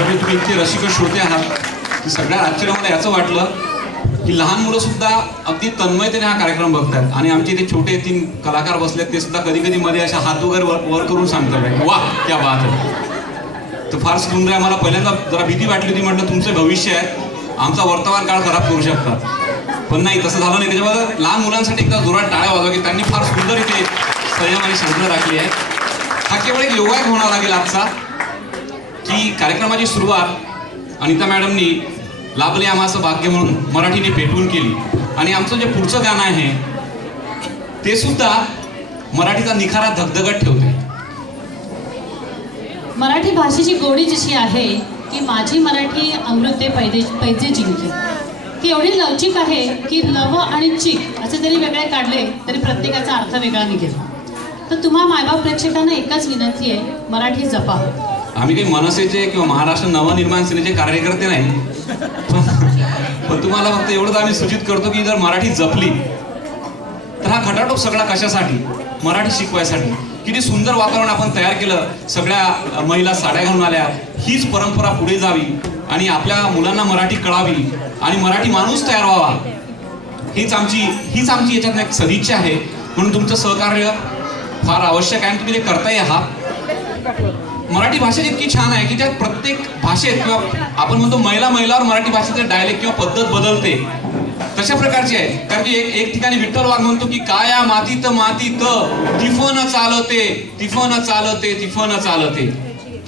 तुम्ही इतके रसिक श्रोते आहात की सगळ्या आश्चर्य मला याचं वाटलं की लहान मुलं सुद्धा अगदी तन्मयतेने हा कार्यक्रम बघतात आणि आमचे ते छोटे 3 कलाकार बसलेत ते सुद्धा कधी कधी मध्ये अशा हात वगैरे वर करून सांगतात वा क्या बात आहे. तर फार सुंदर आहे. मला पहिल्यांदा जरा भीती वाटली होती, म्हटलं तुमचं भविष्य आहे, आमचा वर्तमान काळ खराब करू शकतात, पण नाही तसं झालं नाही. त्याच्यामुळे लहान मुलांसाठी एकदा जोरात टाळ्या वाजवा की त्यांनी फार सुंदर इथे संयम आणि शांतता राखली आहे. हा केवळ एक योगायोग होणार लागेल आजचा की कार्यक्रमाची सुरुवात अनिता मॅडमनी लाभले आम्हाचं भाग्य म्हणून मराठीने पेटवून केली आणि आमचं जे पुढचं गाणं आहे ते सुद्धा मराठीचा निखारा धगधगत ठेवते. मराठी भाषेची गोडी जशी आहे की माझी मराठी अमृते पैजे जिंके, ती एवढी लवचिक आहे की लव आणि चिक असे जरी वेगळे काढले तरी प्रत्येकाचा अर्थ वेगळा निघेल. तर तुम्हा मायबाप प्रेक्षकांना एकच विनंती आहे, मराठी जपा. आम्ही काही मनसेचे किंवा महाराष्ट्र नवनिर्माण सेनेचे कार्यकर्ते नाही, पण तुम्हाला फक्त एवढंच आम्ही सूचित करतो की जर मराठी जपली तर हा खटाटोप सगळा कशासाठी, मराठी शिकवायसाठी. किती सुंदर वातावरण आपण तयार केलं, सगळ्या महिला साड्या घालून आल्या. हीच परंपरा पुढे जावी आणि आपल्या मुलांना मराठी कळावी आणि मराठी माणूस तयार व्हावा, हीच आमची याच्यात एक सदिच्छा आहे. म्हणून तुमचं सहकार्य फार आवश्यक आहे आणि तुम्ही ते करताही आहात. मराठी भाषा इतकी छान आहे की त्यात प्रत्येक भाषेत किंवा आपण म्हणतो महिलावर मराठी भाषेचे डायलेक्ट किंवा पद्धत बदलते, तशा प्रकारची आहे. कारण की एक ठिकाणी विठ्ठल वाघ म्हणतो की काया मातीत तिफन चालते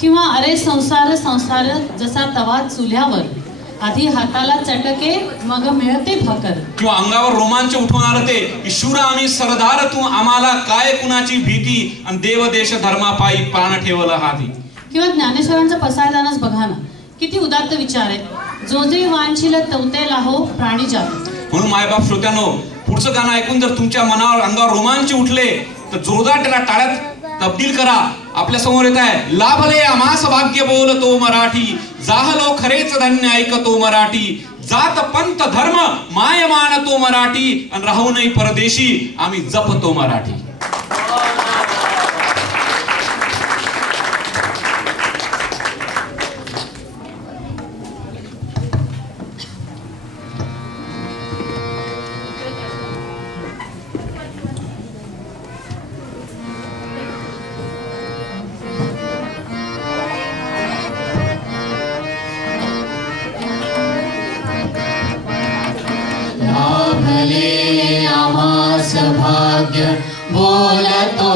किंवा अरे संसार जसा तवा चुल्यावर आधी हाताला चटके मग मिळते भाकर, किंवा अंगावर रोमांच उठवणार ते की शूर आम्ही सरदार तू आम्हाला काय कुणाची भीती आणि देव देश धर्मापायी प्राण ठेवला हाती. किंवा ज्ञानेश्वरांचा पसायदानच बघा ना, किती उदात्त विचार आहेत. जो जे वांछिल तवते लाहो प्राणी जात. म्हणून मायबाप श्रोत्यांनो, पुढचं गाणं ऐकून जर तुमच्या मनावर अंगावर रोमांच उठले तर जोरदार त्याला टाळ्यात तब्दील करा. आपल्या समोर येत आहे लाभले आम्हास भाग्य बोलतो मराठी, जाहलो खरेच धन्य ऐकतो मराठी, जात पंथ धर्म माय मानतो मराठी, आणि राहू नाही परदेशी आम्ही जपतो मराठी. भाग्य बोलतो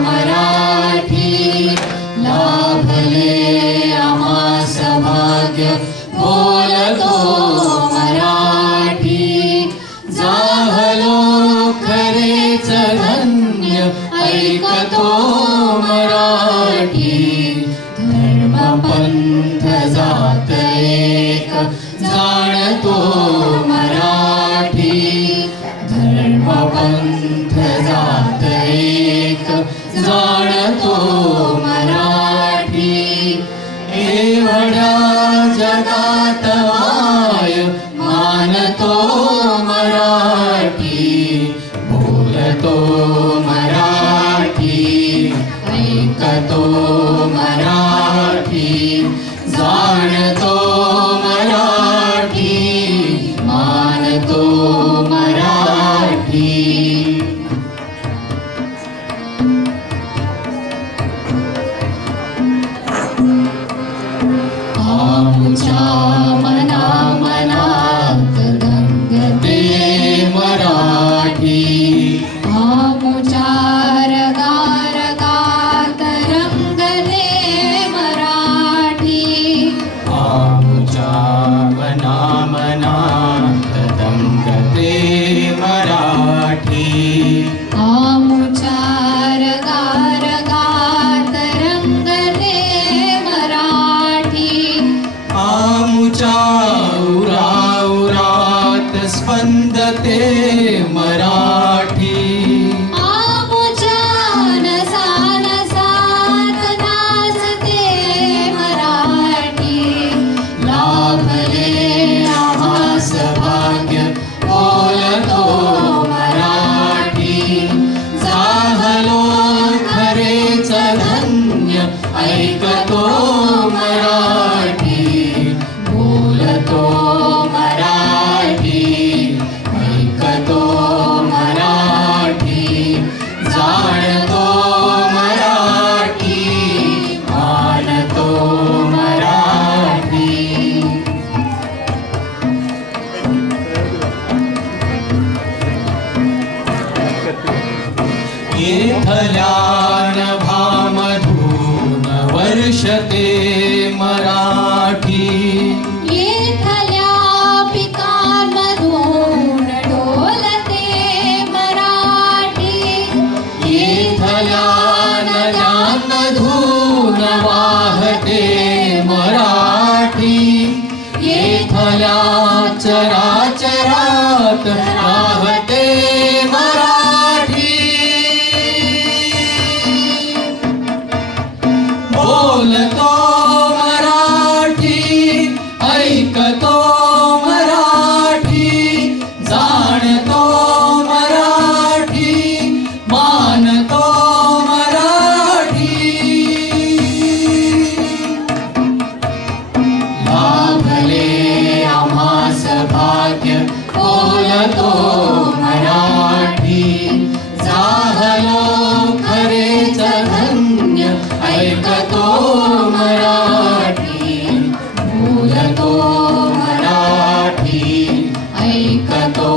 मराठी, लाभले आम्हास भाग्य बोलतो मराठी, जाहलो खरेच धन्य ऐकतो मराठी, धर्म पंथ जात एक जाणतो मराठी, धर्म पंथ जात एक जाणतो मराठी, एवढ्या जगात माय मानतो मराठी, बोलतो मराठी, ऐकतो मराठी, जाणतो मराठी, मानतो मराठी. आमच्या मना मनात रंगते मराठी, आमच्या रगा रगात रंगते मराठी, आमच्या मना मनात रंगते मराठी, आमच्या रगा रगात रंगते मराठी, आमच्या उराउरात स्पंदते मराठी, आमच्या नसानसात नाचते मराठी, लाभले आम्हास भाग्य बोलतो मराठी, जाहलो खरेच धन्य ऐकतो मराठी, वर्षते मराठी येथल्या पिकांमधून डोलते मराठी येथल्या नद्यांमधून वाहते मराठी येथल्या चराचरात राहते मराठी बोलतो मराठी ऐकतो मराठी जाणतो मराठी मानतो मराठी लाभले आम्हास भाग्य बोलतो मराठी झालो खरेच धन्य ऐकतो मराठी बोलतो मराठी ऐकतो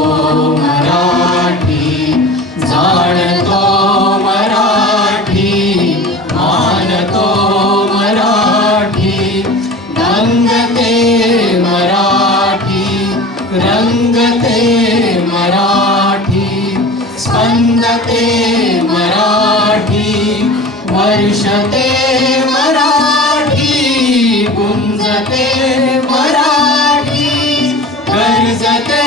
मराठी जाणतो मराठी मानतो मराठी रंगते मराठी रंगते मराठी स्पंदते मराठी वर्षते मराठी गुंजते मराठी गर्जते